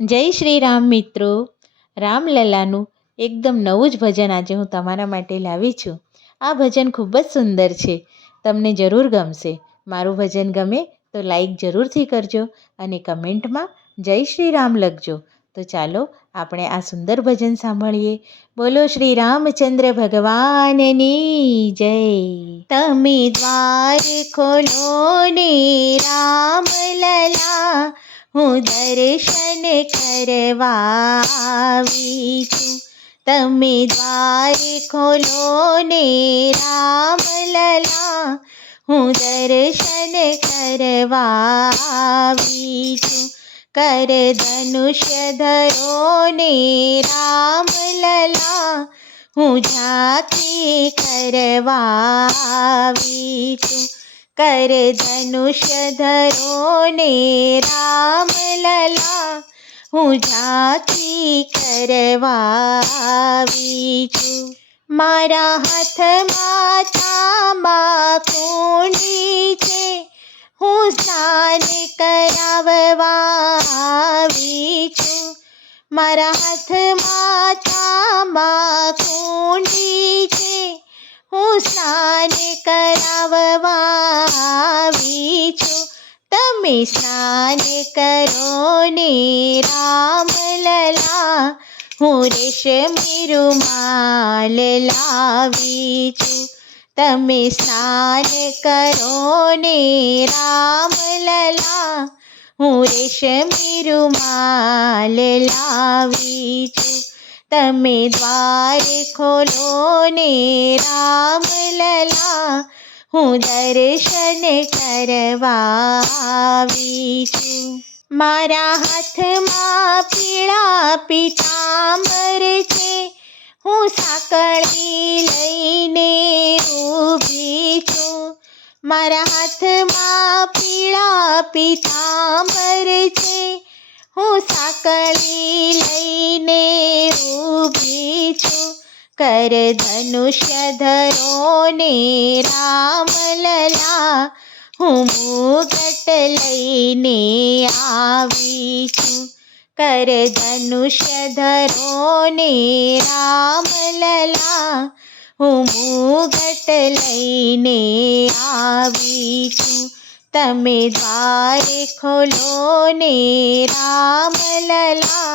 જય શ્રી રામ મિત્રો. રામલલાનું એકદમ નવું જ ભજન આજે હું તમારા માટે લાવી છું. આ ભજન ખૂબ જ સુંદર છે, તમને જરૂર ગમશે. મારું ભજન ગમે તો લાઈક જરૂરથી કરજો અને કમેન્ટમાં જય શ્રી રામ લખજો. તો ચાલો આપણે આ સુંદર ભજન સાંભળીએ. બોલો શ્રી રામચંદ્ર ભગવાનની જય. તમે દ્વાર ખોલો ને રામલલા, હું દર્શન કરવા આવી છું. તમે દ્વાર ખોલો ને રામલલા, હું દર્શન કરવા આવી છું. કર ધનુષ્ય ધરો ને રામલલા, હું ઝાંખી કરવા આવી છું. કર ધનુષ્ય ધરો ને રામલલા, હું ઝાંખી કરવા આવી છું. મારા હાથમાં તાંબા કુંડી છે, હું સ્નાન કરાવવા આવી છું. મારા હાથમાં તાંબા કુંડી છે, હું સ્નાન કરાવવા આવી છું. તમે સ્નાન કરો ને રામલલા, હું રેશમી રૂમાલ લાવી છું. તમે સ્નાન કરો ને રામલલા, હું રેશમી રૂમાલ લાવી છું. તમે દ્વાર ખોલો ને રામલલા, હું દર્શન કરવા આવી છું. મારા હાથમાં પીળા પીતાંબર છે, હું સાંકળી લઈને ઊભી છું. મારા હાથમાં પીળા પીતાંબર છે, હું સાંકળી લઈને ઊભી છું. કર ધનુષ્ય ધરો ને રામલલા, હું મુગટ લઈને આવી છું. કર ધનુષ્ય ધરો ને રામલલા, હું મુગટ લઈને આવી છું. તમે દ્વાર ખોલો ને રામલલા,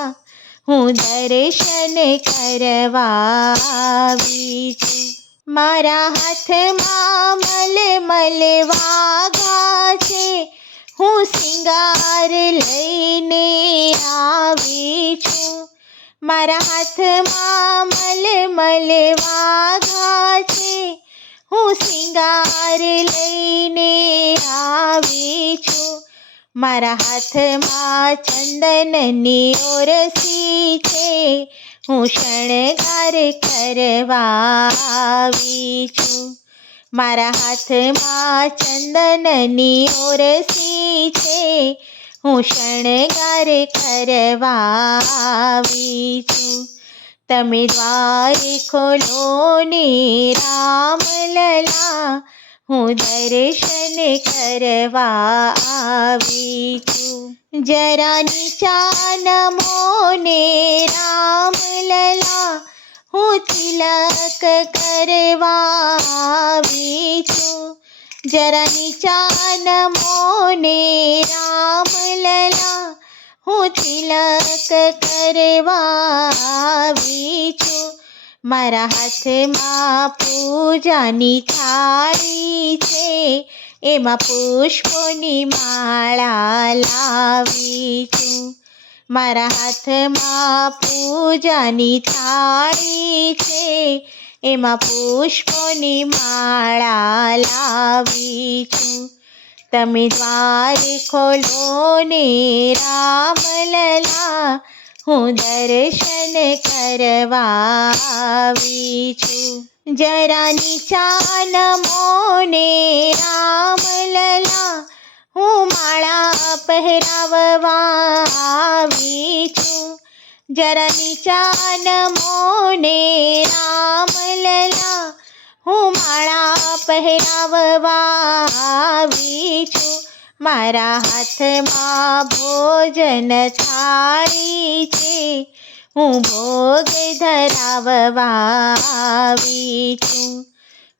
હું દર્શન કરવા આવી છું. મારા હાથમાં મલમલ વાઘા છે, હું શિંગાર લઈને આવી છું. મારા હાથમાં મલમલ વાઘા છે, હું શિંગાર લઈને આવી છું. મારા હાથમાં ચંદનની ઓરસી છે, હું શણગાર કરવા આવી છું. મારા હાથમાં ચંદનની ઓરસી છે, હું શણગાર કરવા આવી છું. તમે દ્વાર ખોલો ને રામલલા, હું દર્શન કરવા આવી છું. જરા નીચા નમો ને રામલલા, હું તિલક કરવા આવી છું. જરા નીચા નમો ને રામલલા, હું તિલક કરવા આવી છું. મારા હાથમાં પૂજાની થાળી છે, એમાં પુષ્પોની માળા લાવી છું. મારા હાથમાં પૂજાની થાળી છે, એમાં પુષ્પોની માળા લાવી છું. તમે દ્વાર ખોલો ને રામલલા, હું દર્શન કરવા આવી છું. જરા નીચા નમો ને રામલલા, હું માળા પહેરાવવા આવી છું. જરા નીચા નમો ને રામલલા, હું માળા પહેરાવવા આવી છું. મારા હાથમાં ભોજન થાળી છે, હું ભોગ ધરાવવા આવી છું.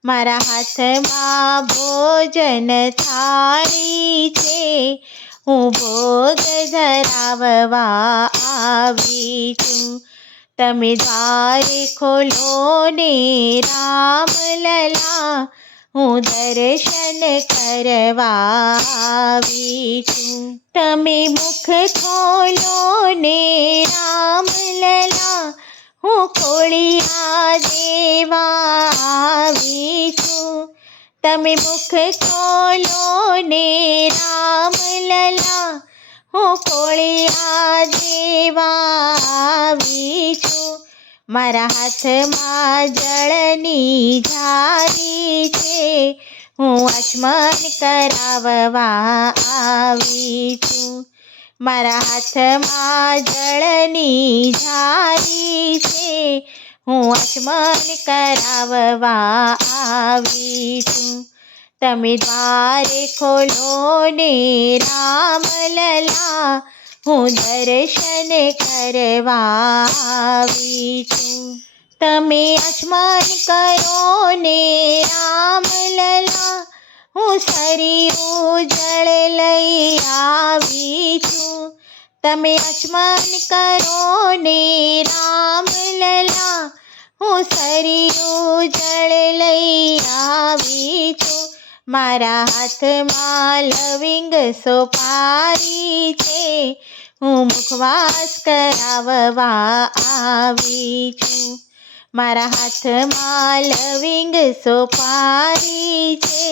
મારા હાથમાં ભોજન થાળી છે, હું ભોગ ધરાવવા આવી છું. તમે દ્વાર ખોલો ને રામલલા, હું દર્શન કરવા આવી છું. તમે મુખ ખોલો ને રામલલા, હું ખોળિયા દેવા આવી છું. તમે મુખ ખોલો ને રામલલા, હું ખોળિયા દેવા આવી છું. મારા હાથમાં જળની ઝારી છે, હું આચમન કરાવવા આવી છું. મારા હાથમાં જળની ઝારી છે, હું આચમન કરાવવા આવી છું. તમે દ્વાર ખોલો ને રામલલા, હું દર્શન કરવા આવી છું. તમે આચમન કરો ને રામલલા, હું સરિયું જળ લઈ આવી છું. તમે આચમન કરો ને રામલલા, હું સરિયું જળ લઈ આવી છું. મારા હાથમાં લવિંગ સોપારી છે, હું મુખવાસ કરાવવા આવી છું. મારા હાથમાં લવિંગ સોપારી છે,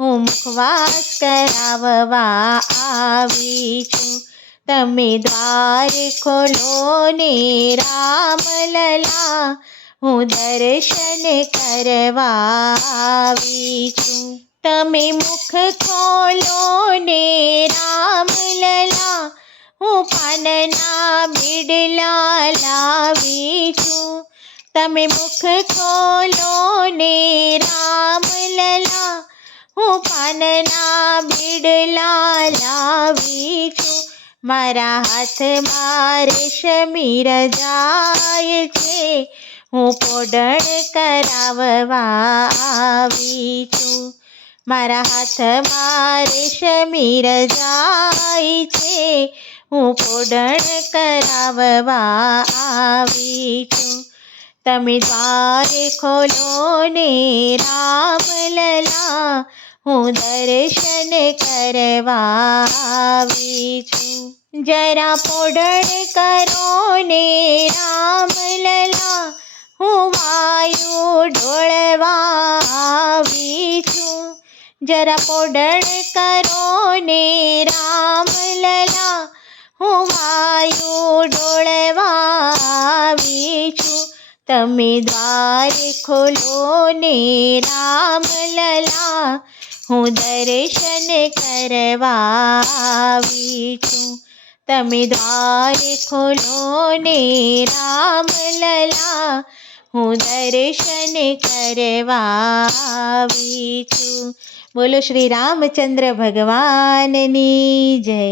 હું મુખવાસ કરાવવા આવી છું. તમે દ્વાર ખોલો ને રામલલા, હું દર્શન કરવા આવી છું. તમે મુખ ખોલો ને રામલલા, હું પાનના બીડલા લાવી છું. તમે મુખ ખોલો ને રામલલા, હું પાનના બીડલા લાવી છું. મારા હાથમાં રેશમી રજાય છે, હું પોઢણ કરાવવા આવી છું. મારા હાથમાં રેશમી રજાય છે, હું પોઢણ કરાવવા આવી છું. તમે દ્વાર ખોલો ને રામલલા, હું દર્શન કરવા આવી છું. જરા પોઢણ કરો ને રામલલા, હું વાયુ ઢોળવા આવી છું. જરા પોઢણ કરો ને રામલલા, હું વાયુ ઢોળવા આવી છું. તમે દ્વાર ખોલો ને રામલલા, હું દર્શન કરવા આવી છું. તમે દ્વાર ખોલો ને રામલલા, હું દર્શન કરવા આવી છું. બોલો શ્રી રામચંદ્ર ભગવાનની જય.